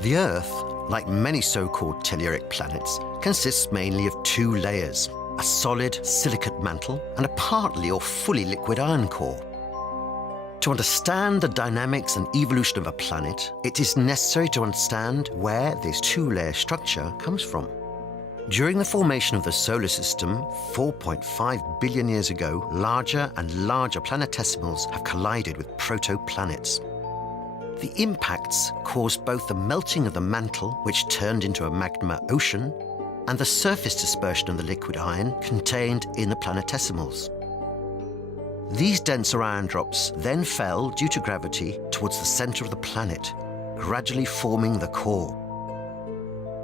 The Earth, like many so-called telluric planets, consists mainly of two layers, a solid silicate mantle and a partly or fully liquid iron core. To understand the dynamics and evolution of a planet, it is necessary to understand where this two-layer structure comes from. During the formation of the solar system, 4.5 billion years ago, larger and larger planetesimals have collided with protoplanets. The impacts caused both the melting of the mantle, which turned into a magma ocean, and the surface dispersion of the liquid iron contained in the planetesimals. These denser iron drops then fell due to gravity towards the center of the planet, gradually forming the core.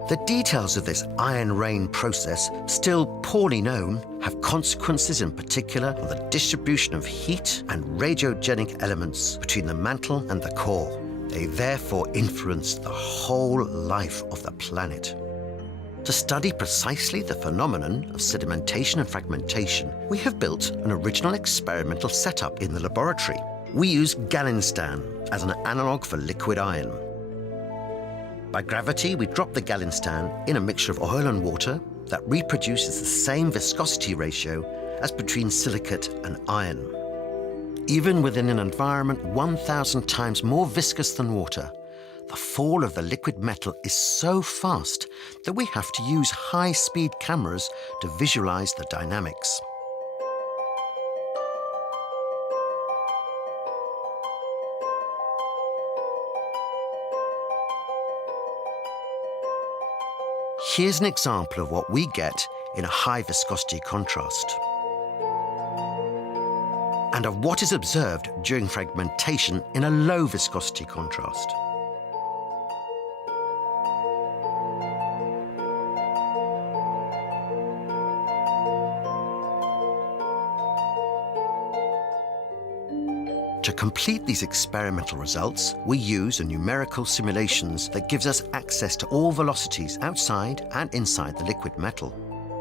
The details of this iron rain process, still poorly known, have consequences in particular on the distribution of heat and radiogenic elements between the mantle and the core. They therefore influence the whole life of the planet. To study precisely the phenomenon of sedimentation and fragmentation, we have built an original experimental setup in the laboratory. We use gallinstan as an analog for liquid iron. By gravity, we drop the gallinstan in a mixture of oil and water that reproduces the same viscosity ratio as between silicate and iron. Even within an environment 1,000 times more viscous than water, the fall of the liquid metal is so fast that we have to use high-speed cameras to visualize the dynamics. Here's an example of what we get in a high viscosity contrast, and of what is observed during fragmentation in a low viscosity contrast. To complete these experimental results, we use a numerical simulations that gives us access to all velocities outside and inside the liquid metal.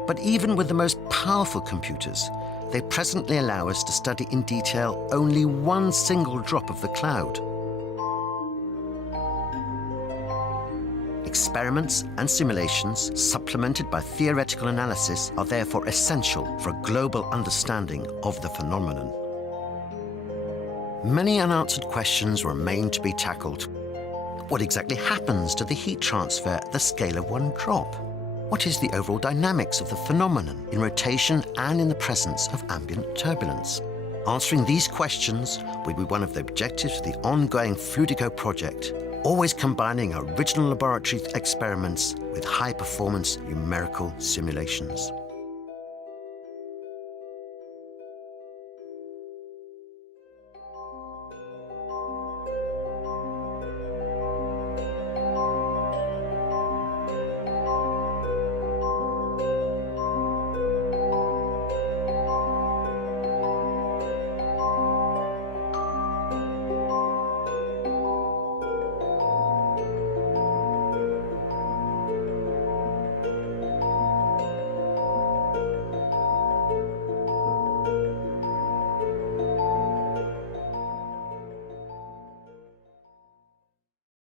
But even with the most powerful computers, they presently allow us to study in detail only one single drop of the cloud. Experiments and simulations, supplemented by theoretical analysis, are therefore essential for a global understanding of the phenomenon. Many unanswered questions remain to be tackled. What exactly happens to the heat transfer at the scale of one drop? What is the overall dynamics of the phenomenon in rotation and in the presence of ambient turbulence? Answering these questions will be one of the objectives of the ongoing Fludyco project, always combining original laboratory experiments with high-performance numerical simulations.